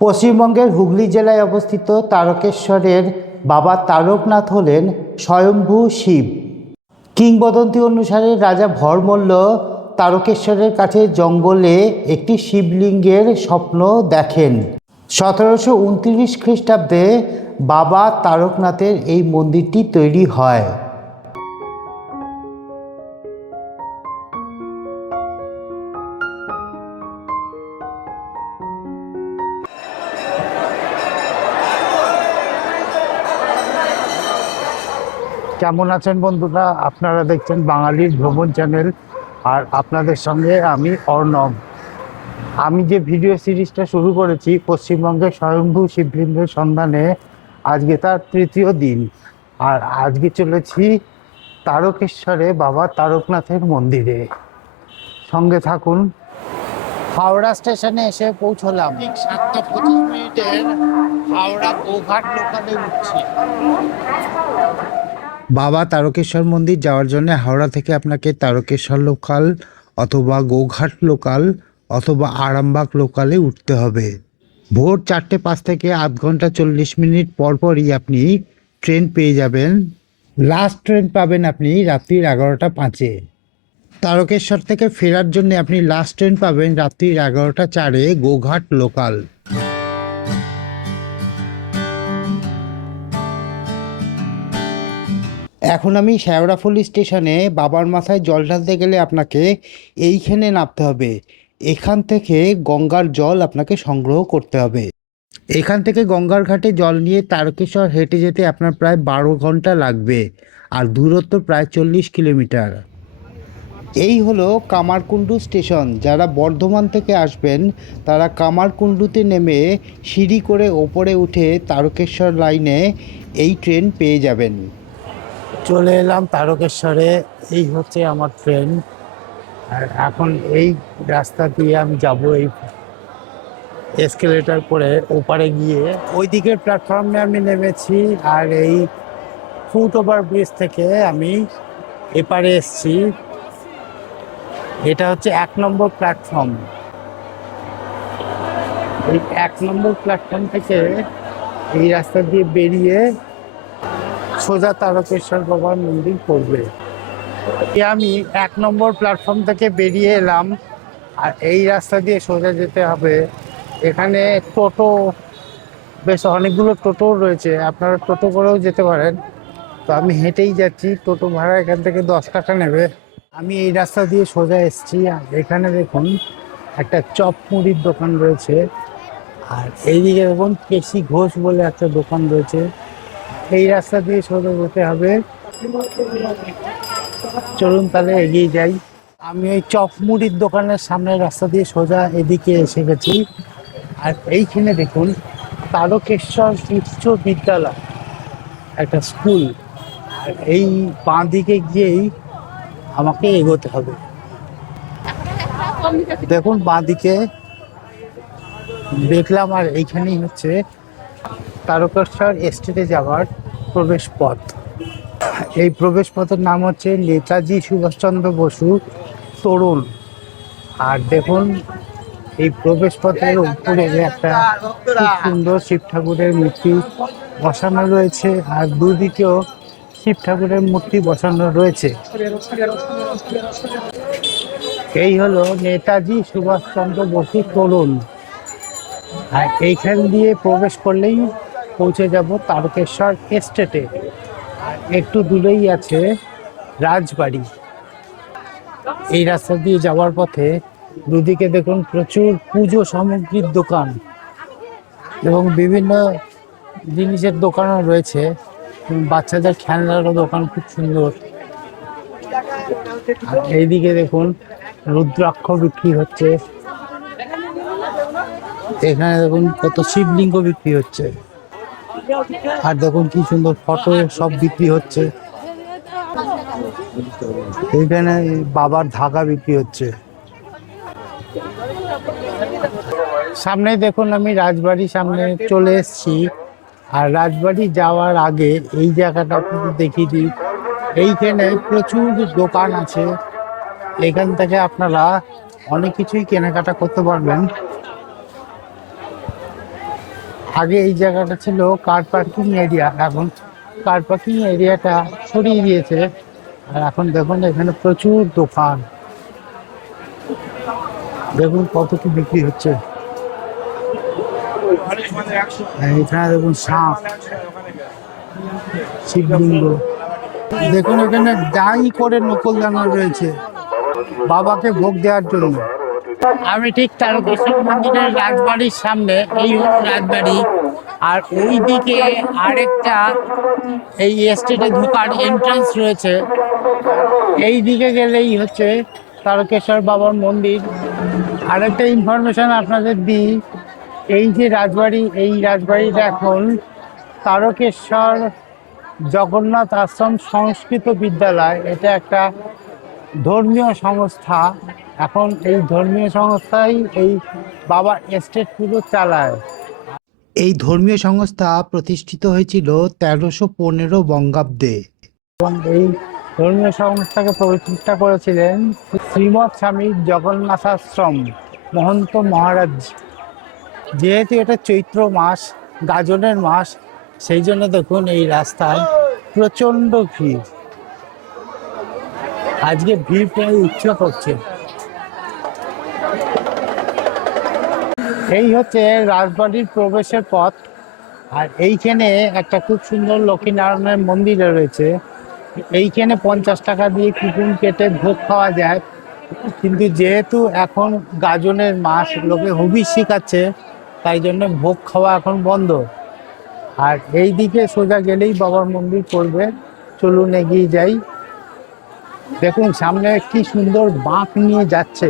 পশ্চিমবঙ্গের হুগলি জেলায় অবস্থিত তারকেশ্বরের বাবা তারকনাথ হলেন স্বয়ম্ভু শিব। কিংবদন্তি অনুসারে রাজা ভরমল্ল তারকেশ্বরের কাছে জঙ্গলে একটি শিবলিঙ্গের স্বপ্ন দেখেন। 1729 খ্রিস্টাব্দে বাবা তারকনাথের এই মন্দিরটি তৈরি হয়। কেমন আছেন বন্ধুরা? আপনারা দেখছেন বাঙালির ভ্রমণ চ্যানেল, আর আপনাদের সঙ্গে আমি অর্ণব। আমি যে ভিডিও সিরিজটা শুরু করেছি পশ্চিমবঙ্গের স্বয়ম্ভু শিবলিঙ্গের সন্ধানে, আজকে তার তৃতীয় দিন। আর আজকে চলেছি তারকেশ্বরে বাবা তারকনাথের মন্দিরে। সঙ্গে থাকুন। হাওড়া স্টেশনে এসে পৌঁছলাম। ঠিক 7:25 হাওড়া গোঘাট লোকালে উঠছি। বাবা তারকেশ্বর মন্দির যাওয়ার জন্য হাওড়া থেকে আপনাকে তারকেশ্বর লোকাল অথবা গোঘাট লোকাল অথবা আরামবাগ লোকালে উঠতে হবে। ভোর 4:05 থেকে আধ ঘন্টা 40 মিনিট পরপরই আপনি ট্রেন পেয়ে যাবেন। লাস্ট ট্রেন পাবেন আপনি রাত্রি 11টা 5-এ। তারকেশ্বর থেকে ফেরার জন্য আপনি লাস্ট ট্রেন পাবেন রাত্রি 11টা 4-এ গোঘাট লোকাল। এখন আমি শেওড়াফুলি স্টেশনে বাবার মাথায় জল ঢালতে গেলে আপনাকে এইখানে নামতে হবে। এখান থেকে গঙ্গার জল আপনাকে সংগ্রহ করতে হবে। এখান থেকে গঙ্গার ঘাটে জল নিয়ে তারকেশ্বর হেঁটে যেতে আপনার প্রায় 12 ঘন্টা লাগবে, আর দূরত্ব প্রায় 40 কিলোমিটার। এই হলো কামারকুণ্ডু স্টেশন। যারা বর্ধমান থেকে আসবেন তারা কামারকুণ্ডুতে নেমে সিঁড়ি করে ওপরে উঠে তারকেশ্বর লাইনে এই ট্রেন পেয়ে যাবেন। চলে এলাম তারকেশ্বরে। এই হচ্ছে আমার ট্রেন, আর এখন এই রাস্তা দিয়ে আমি যাব। এই এসকেলেটর করে ওপারে গিয়ে ওই দিকের প্ল্যাটফর্মে আমি নেমেছি, আর এই ফুট ওভার ব্রিজ থেকে আমি এপারে এসছি। এটা হচ্ছে 1 নম্বর প্ল্যাটফর্ম। এই 1 নম্বর প্ল্যাটফর্ম থেকে এই রাস্তা দিয়ে বেরিয়ে সোজা তারকেশ্বর বাবার মন্দির পড়বে। আমি 1 নম্বর প্ল্যাটফর্ম থেকে বেরিয়ে এলাম, আর এই রাস্তা দিয়ে সোজা যেতে হবে। এখানে টোটো, বেশ অনেকগুলো টোটো রয়েছে, আপনারা টোটো করেও যেতে পারেন। তো আমি হেঁটেই যাচ্ছি। টোটো ভাড়া এখান থেকে 10 টাকা নেবে। আমি এই রাস্তা দিয়ে সোজা এসেছি, আর এখানে দেখুন একটা চপ মুড়ির দোকান রয়েছে, আর এইদিকে দেখুন কেসি ঘোষ বলে একটা দোকান রয়েছে। এই রাস্তা দিয়ে সোজা যেতে হবে। চলুন তাহলে এগিয়ে যাই। আমি ওই চপ মুড়ির দোকানের সামনের রাস্তা দিয়ে সোজা এদিকে এসে গেছি, আর এইখানে দেখুন তারকেশ্বর উচ্চ বিদ্যালয়, একটা স্কুল। আর এই বাঁ দিকে গিয়েই আমাকে এগোতে হবে। দেখুন বাঁ দিকে দেখলাম, আর এইখানেই হচ্ছে তারকেশ্বর এস্টেটে যাওয়ার প্রবেশ পথ। এই প্রবেশ পথের নাম হচ্ছে নেতাজি সুভাষচন্দ্র বসু তোরণ। আর দেখুন এই প্রবেশ পথের উপরে একটা খুব সুন্দর শিব ঠাকুরের মূর্তি বসানো রয়েছে, আর দুদিকেও শিব ঠাকুরের মূর্তি বসানো রয়েছে। এই হলো নেতাজি সুভাষচন্দ্র বসু তোরণ। আর এইখান দিয়ে প্রবেশ করলেই পৌঁছে যাব তারকেশ্বর এস্টেটে। আর একটু দূরেই আছে রাজবাড়ি। এই রাস্তা দিয়ে যাওয়ার পথে দুদিকে দেখুন প্রচুর পুজো সামগ্রীর দোকান এবং বিভিন্ন জিনিসের দোকানও রয়েছে। বাচ্চাদের খেলনারও দোকান খুব সুন্দর। আর এইদিকে দেখুন রুদ্রাক্ষ বিক্রি হচ্ছে। এখানে দেখুন কত শিবলিঙ্গ বিক্রি হচ্ছে, আর দেখুন কি সুন্দর ফটো সব বিক্রি হচ্ছে। এইখানে বাবার ধাগা বিক্রি হচ্ছে। সামনে দেখুন আমি রাজবাড়ির সামনে চলে এসেছি, আর রাজবাড়ি যাওয়ার আগে এই জায়গাটা আপনাদের দেখিয়ে দিই। এইখানে প্রচুর দোকান আছে। এখান থেকে আপনারা অনেক কিছুই কেনাকাটা করতে পারবেন। আগে এই জায়গাটা ছিল কার পার্কিং এরিয়া, এখন কার পার্কিং এরিয়াটা সরিয়ে দিয়েছে। আর এখন দেখুন এখানে প্রচুর দোকান, দেখুন কত কি বিক্রি হচ্ছে। এখানে দেখুন সাপ, শিবলিঙ্গ, দেখুন এখানে ডাই করে নকলদানা রয়েছে বাবাকে ভোগ দেওয়ার জন্য। আমি ঠিক তারকেশ্বর মন্দিরের রাজবাড়ির সামনে, এই হলো রাজবাড়ি, আর ওই দিকে আরেকটা এই এস্টেটে ঢোকার এন্ট্রান্স রয়েছে। এই দিকে গেলেই হচ্ছে তারকেশ্বর বাবার মন্দির। আরেকটা ইনফরমেশন আপনাদের দিই, এই যে রাজবাড়ি, এই রাজবাড়িটা এখন তারকেশ্বর জগন্নাথ আশ্রম সংস্কৃত বিদ্যালয়, এটা একটা ধর্মীয় সংস্থা। এখন এই ধর্মীয় সংস্থাই এই বাবার এস্টেট পুরো চালায়। এই ধর্মীয় সংস্থা প্রতিষ্ঠিত হয়েছিল 1315 বঙ্গাব্দে এবং এই ধর্মীয় সংস্থাকে প্রতিষ্ঠা করেছিলেন শ্রীমৎ স্বামী জগন্নাথাশ্রম মহন্ত মহারাজ। যেহেতু এটা চৈত্র মাস, গাজনের মাস, সেই জন্য দেখুন এই রাস্তায় প্রচণ্ড ভিড়। আজকে ভিড় প্রায় উচ্চ করছে। এই হচ্ছে রাজবাড়ির প্রবেশের পথ, আর এইখানে একটা খুব সুন্দর লক্ষ্মীনারায়ণের মন্দির রয়েছে। এইখানে 50 টাকা দিয়ে কুকুর কেটে ভোগ খাওয়া যায়, কিন্তু যেহেতু এখন গাজনের মাস, লোকে হবিষ শিখাচ্ছে, তাই জন্য ভোগ খাওয়া এখন বন্ধ। আর এই দিকে সোজা গেলেই বাবার মন্দির পড়বে। চলুন এগিয়ে যাই। দেখুন সামনে কি সুন্দর বাঁক নিয়ে যাচ্ছে,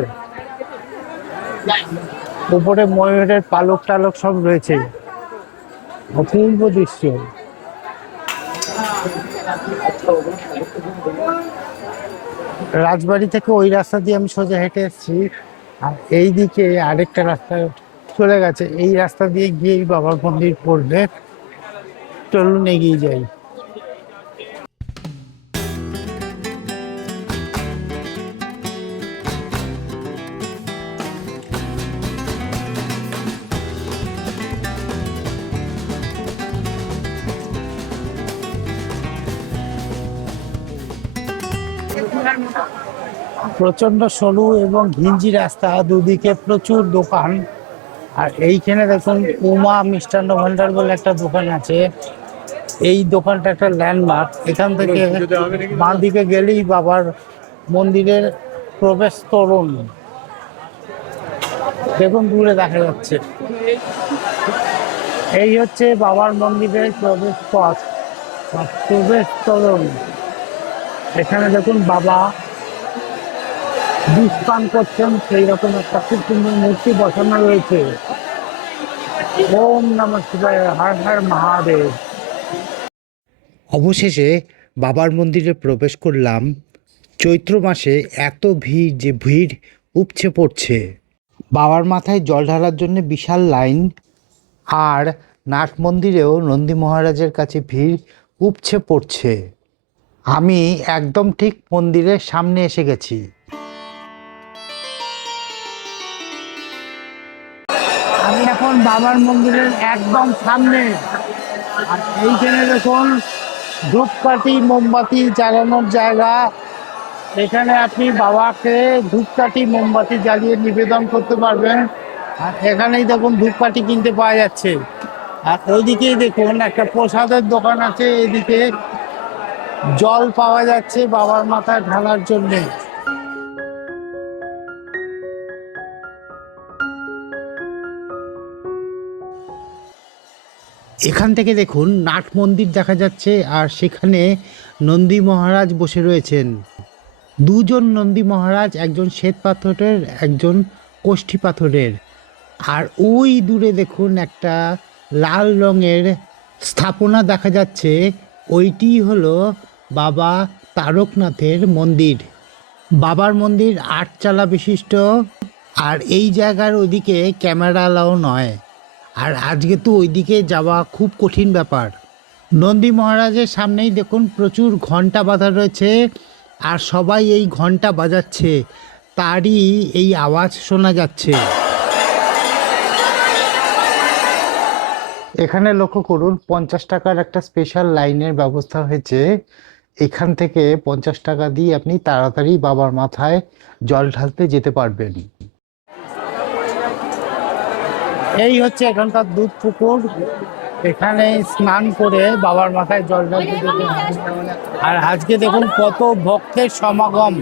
উপরে ময়ূরের পালক টালক সব রয়েছে, অপূর্ব দৃশ্য। রাজবাড়ি থেকে ওই রাস্তা দিয়ে আমি সোজা হেঁটে এসেছি, আর এই দিকে আরেকটা রাস্তা চলে গেছে, এই রাস্তা দিয়ে গিয়েই বাবার মন্দির পড়বে। চলুন এগিয়ে যাই। প্রচন্ড সরু এবং ঘিঞ্জি রাস্তা, দুদিকে প্রচুর দোকান। আর এইখানে দেখুন উমা মিষ্টান্ন ভান্ডার বলে একটা দোকান আছে। এই দোকানটা একটা ল্যান্ডমার্ক। এখান থেকে বাঁ দিকে গেলেই বাবার মন্দিরের প্রবেশ তোরণ, দেখুন দূরে দেখা যাচ্ছে। এই হচ্ছে বাবার মন্দিরের প্রবেশ পথ, প্রবেশ তোরণ। এখানে দেখুন বাবা বিষ পান করছেন, সেই রকম একটা খুব সুন্দর মূর্তি বসানো রয়েছে। ওম নমঃ শিবায়, হর হর মহাদেব। অবশেষে বাবার মন্দিরে প্রবেশ করলাম। চৈত্র মাসে এত ভিড় যে ভিড় উপচে পড়ছে। বাবার মাথায় জল ঢালার জন্য বিশাল লাইন, আর নাট মন্দিরেও নন্দী মহারাজের কাছে ভিড় উপচে পড়ছে। আমি একদম ঠিক মন্দিরের সামনে এসে গেছি। আমি এখন বাবার মন্দিরের একদম সামনে, আর এইখানে দেখুন ধূপকাঠি মোমবাতি জ্বালানোর জায়গা। এখানে আপনি বাবাকে ধূপকাঠি মোমবাতি জ্বালিয়ে নিবেদন করতে পারবেন। আর এখানেই দেখুন ধূপকাঠি কিনতে পাওয়া যাচ্ছে। আর ওইদিকেই দেখুন একটা প্রসাদের দোকান আছে, এদিকে জল পাওয়া যাচ্ছে বাবার মাথায় ঢালার জন্যে। এখান থেকে দেখুন নাট মন্দির দেখা যাচ্ছে, আর সেখানে নন্দী মহারাজ বসে রয়েছেন। দুজন নন্দী মহারাজ, একজন শ্বেত পাথরের, একজন কোষ্ঠী পাথরের। আর ওই দূরে দেখুন একটা লাল রঙের স্থাপনা দেখা যাচ্ছে, ওইটি হলো বাবা তারকনাথের মন্দির। বাবার মন্দির 8 চালা বিশিষ্ট, আর এই জায়গার ওইদিকে ক্যামেরা অ্যালাউ নয়। আর আজকে তো ওইদিকে যাওয়া খুব কঠিন ব্যাপার। নন্দী মহারাজের সামনেই দেখুন প্রচুর ঘন্টা বাঁধা রয়েছে, আর সবাই এই ঘন্টা বাজাচ্ছে, তারই এই আওয়াজ শোনা যাচ্ছে। এখানে লক্ষ্য করুন 50 টাকার একটা স্পেশাল লাইনের ব্যবস্থা হয়েছে। এখান থেকে 50 টাকা দিয়ে আপনি তাড়াতাড়ি বাবার মাথায় জল ঢালতে যেতে পারবেন। এই হচ্ছে এখানকার দুধ পুকুর। এখানে স্নান করে বাবার মাথায় জল ঢালতে যেতে হবে। আর আজকে দেখুন কত ভক্তের সমাগম।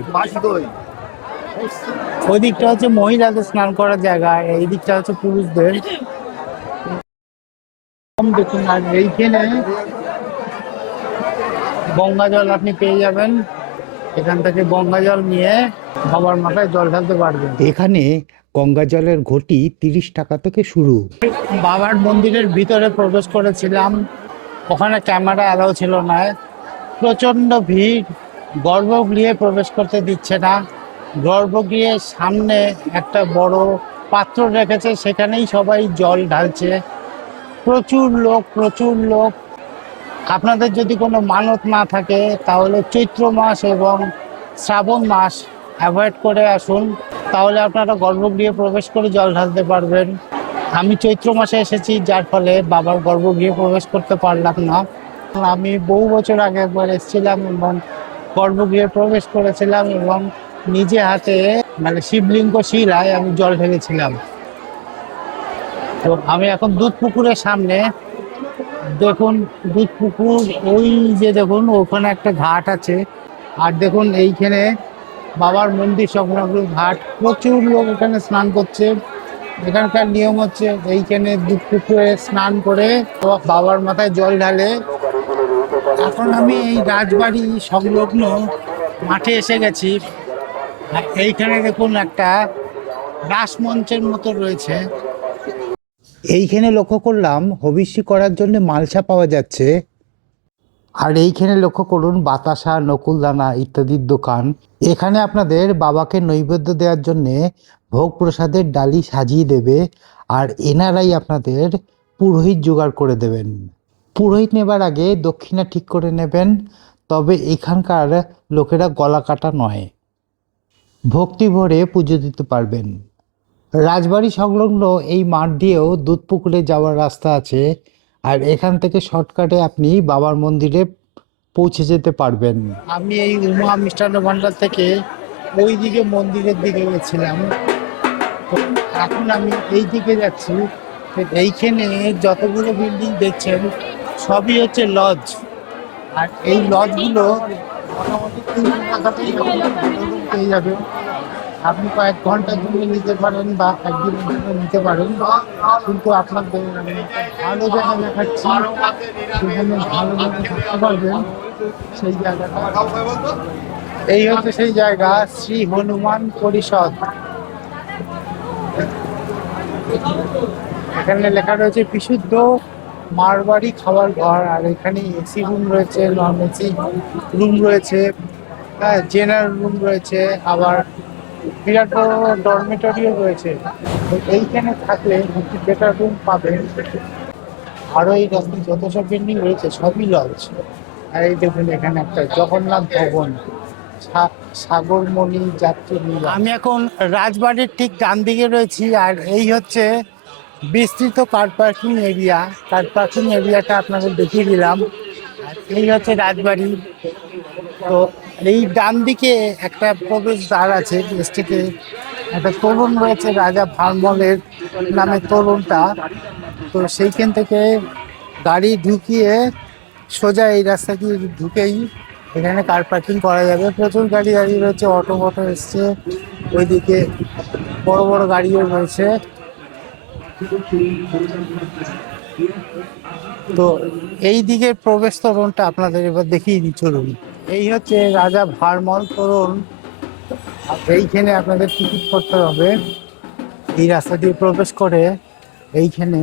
ওই দিকটা হচ্ছে মহিলাদের স্নান করার জায়গা, এই দিকটা হচ্ছে পুরুষদের। দেখুন, আর এইখানে গঙ্গা জল আপনি পেয়ে যাবেন। এখান থেকে গঙ্গা জল নিয়ে বাবার মাথায় জল ঢালতে পারবেন। এখানে গঙ্গা জলের ঘটি 30 টাকা থেকে শুরু। বাবার মন্দিরের ভিতরে প্রবেশ করেছিলাম, ওখানে ক্যামেরা অ্যালাউ ছিল না। প্রচন্ড ভিড়, গর্ভগৃহে প্রবেশ করতে দিচ্ছে না। গর্ভগৃহের সামনে একটা বড় পাত্র রেখেছে, সেখানেই সবাই জল ঢালছে। প্রচুর লোক, প্রচুর লোক। আপনাদের যদি কোনো মানত না থাকে তাহলে চৈত্র মাস এবং শ্রাবণ মাস অ্যাভয়েড করে আসুন, তাহলে আপনারা গর্ভগৃহে প্রবেশ করে জল ঢালতে পারবেন। আমি চৈত্র মাসে এসেছি, যার ফলে বাবার গর্ভগৃহে প্রবেশ করতে পারলাম না। আমি বহু বছর আগে একবার এসেছিলাম এবং গর্ভগৃহে প্রবেশ করেছিলাম এবং নিজে হাতে মানে শিবলিঙ্গ শিলায় আমি জল ঢেলেছিলাম। তো আমি এখন দুধ পুকুরের সামনে। দেখুন দুধ পুকুর, ওই যে দেখুন ওখানে একটা ঘাট আছে। আর দেখুন এইখানে বাবার মন্দির সংলগ্ন ঘাট, প্রচুর লোক এখানে স্নান করছে। এখানকার নিয়ম হচ্ছে এইখানে দুধ পুকুরে স্নান করে বাবার মাথায় জল ঢালে। এখন আমি এই রাজবাড়ি সংলগ্ন মাঠে এসে গেছি। আর এইখানে দেখুন একটা রাসমঞ্চের মতো রয়েছে। এইখানে লক্ষ্য করলাম হবিষ্যি করার জন্য মালসা পাওয়া যাচ্ছে। আর এইখানে লক্ষ্য করুন বাতাসা, নকুলদানা ইত্যাদির দোকান। এখানে আপনাদের বাবাকে নৈবেদ্য দেওয়ার জন্যে ভোগ প্রসাদের ডালি সাজিয়ে দেবে, আর এনারাই আপনাদের পুরোহিত জোগাড় করে দেবেন। পুরোহিত নেবার আগে দক্ষিণা ঠিক করে নেবেন, তবে এখানকার লোকেরা গলা কাটা নয়। ভক্তি ভরে পুজো দিতে পারবেন। রাজবাড়ি সংলগ্ন এই মাঠ দিয়েও দুধ পুকুরে যাওয়ার রাস্তা আছে, আর এখান থেকে শর্টকাটে আপনি বাবার মন্দিরে পৌঁছে যেতে পারবেন। আমি এই উমা মিষ্টান্ন ভান্ডার থেকে ওই দিকে মন্দিরের দিকে গেছিলাম, তো এখন আমি এই দিকে যাচ্ছি। এইখানে যতগুলো বিল্ডিং দেখছেন সবই হচ্ছে লজ। আর এই লজগুলো মোটামুটি 3 টাকাতেই পেয়ে যাবে। আপনি কয়েক ঘন্টার জন্য নিতে পারেন বা একদিনের জন্য নিতে পারেন, কিন্তু আপনাদের আমি ভালো জায়গা দেখাচ্ছি, সেখানে ভালো জায়গা থাকতে পারবেন। সেই জায়গাটা, এই হচ্ছে সেই জায়গা, শ্রী হনুমান পরিষদ। এখানে লেখা রয়েছে বিশুদ্ধ মারবাড়ি খাবার ঘর। আর এখানে এসি রুম রয়েছে, নন এসি রুম রয়েছে, হ্যাঁ জেনারেল রুম রয়েছে, আবার বিরাট বড় ডরমেটরিও রয়েছে। এইখানে থাকলে একটি বেটার রুম পাবেন। আরও এই রাস্তায় যত সব বিল্ডিং রয়েছে সবই লজ। আর এই দেখুন এখানে একটা জগন্নাথ ভবন, সাগরমণি যাত্রী নিবাস। আমি এখন রাজবাড়ির ঠিক ডান দিকে রয়েছি, আর এই হচ্ছে বিস্তৃত car parking area. Car parking এরিয়াটা আপনাদের দেখিয়ে দিলাম। আর এই হচ্ছে রাজবাড়ি। তো এই ডান দিকে একটা প্রবেশদ্বার আছে, স্টেটে একটা তোরণ রয়েছে, রাজা ভারমলের নামে তোরণটা। তো সেইখান থেকে গাড়ি ঢুকিয়ে সোজা এই রাস্তা দিয়ে ঢুকেই এখানে কার পার্কিং করা যাবে। প্রচুর গাড়ি দাঁড়িয়ে রয়েছে, অটো এসছে, ওইদিকে বড় বড় গাড়িও রয়েছে। তো এই দিকের প্রবেশ তোরণটা আপনাদের এবার দেখিয়ে দিই, চলুন। এই হচ্ছে রাজা ভারমল তোরণ। এইখানে আপনাদের টিকিট করতে হবে। এই রাস্তা দিয়ে প্রবেশ করে এইখানে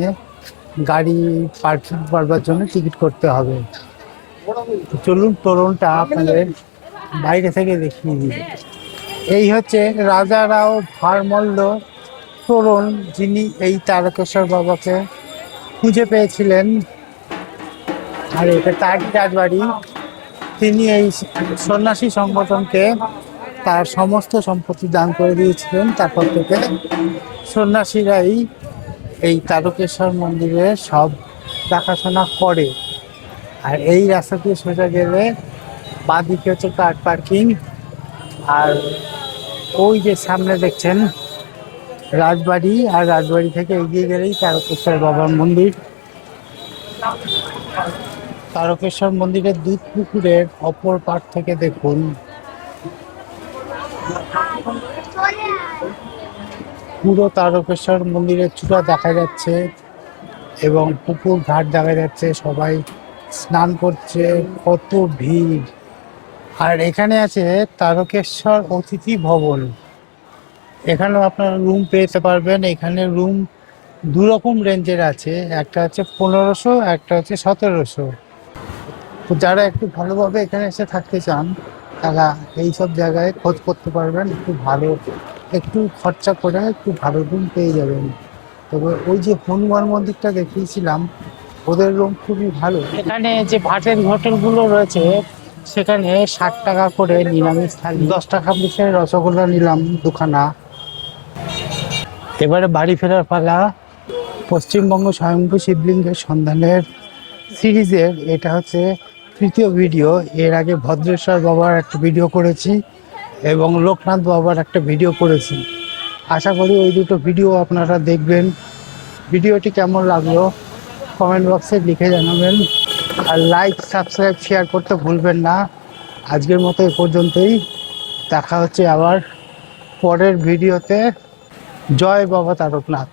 গাড়ি পার্কিং করবার জন্য টিকিট করতে হবে। চলুন তোরণটা আপনাদের বাইরে থেকে দেখিয়ে দিই। এই হচ্ছে রাজারাও ভারমল্ল তোরণ, যিনি এই তারকেশ্বর বাবাকে খুঁজে পেয়েছিলেন। আর এটা তারই রাজবাড়ি। তিনি এই সন্ন্যাসী সংগঠনকে তার সমস্ত সম্পত্তি দান করে দিয়েছিলেন। তারপর থেকে সন্ন্যাসীরাই এই তারকেশ্বর মন্দিরের সব দেখাশোনা করে। আর এই রাস্তা দিয়ে সোজা গেলে বাঁদিকে হচ্ছে কার পার্কিং। আর ওই যে সামনে দেখছেন রাজবাড়ি, আর রাজবাড়ি থেকে এগিয়ে গেলেই তারকেশ্বর বাবার মন্দির। তারকেশ্বর মন্দিরের দুধ পুকুরের অপর পার থেকে দেখুন পুরো তারকেশ্বর মন্দিরের চূড়া দেখা যাচ্ছে এবং পুকুর ঘাট দেখা যাচ্ছে, সবাই স্নান করছে, কত ভিড়। আর এখানে আছে তারকেশ্বর অতিথি ভবন, এখানেও আপনারা রুম পেতে পারবেন। এখানে রুম দু রকম রেঞ্জের আছে, একটা হচ্ছে 1500, একটা হচ্ছে 1700। তো যারা একটু ভালোভাবে এখানে এসে থাকতে চান তারা এইসব জায়গায় খোঁজ করতে পারবেন, একটু ভালো, একটু খরচা করে একটু ভালো রুম পেয়ে যাবেন। তবে ওই যে হনুমান মন্দিরটা দেখিয়েছিলাম, ওদের রুম খুবই ভালো। এখানে যে ভাটের হোটেলগুলো রয়েছে সেখানে 60 টাকা করে নিরামিষ থালি, 10 টাকা পিসের রসগোল্লা নিলাম দুখানা। এবারে বাড়ি ফেরার পালা। পশ্চিমবঙ্গ স্বয়ম্ভু শিবলিঙ্গের সন্ধানের সিরিজের এটা হচ্ছে তৃতীয় ভিডিও। এর আগে ভদ্রেশ্বর বাবার একটা ভিডিও করেছি এবং লোকনাথ বাবার একটা ভিডিও করেছি। আশা করি ওই দুটো ভিডিও আপনারা দেখবেন। ভিডিওটি কেমন লাগলো কমেন্ট বক্সে লিখে জানাবেন, আর লাইক সাবস্ক্রাইব শেয়ার করতে ভুলবেন না। আজকের মতো এ পর্যন্তই, দেখা হচ্ছে আবার পরের ভিডিওতে। জয় বাবা তারকনাথ।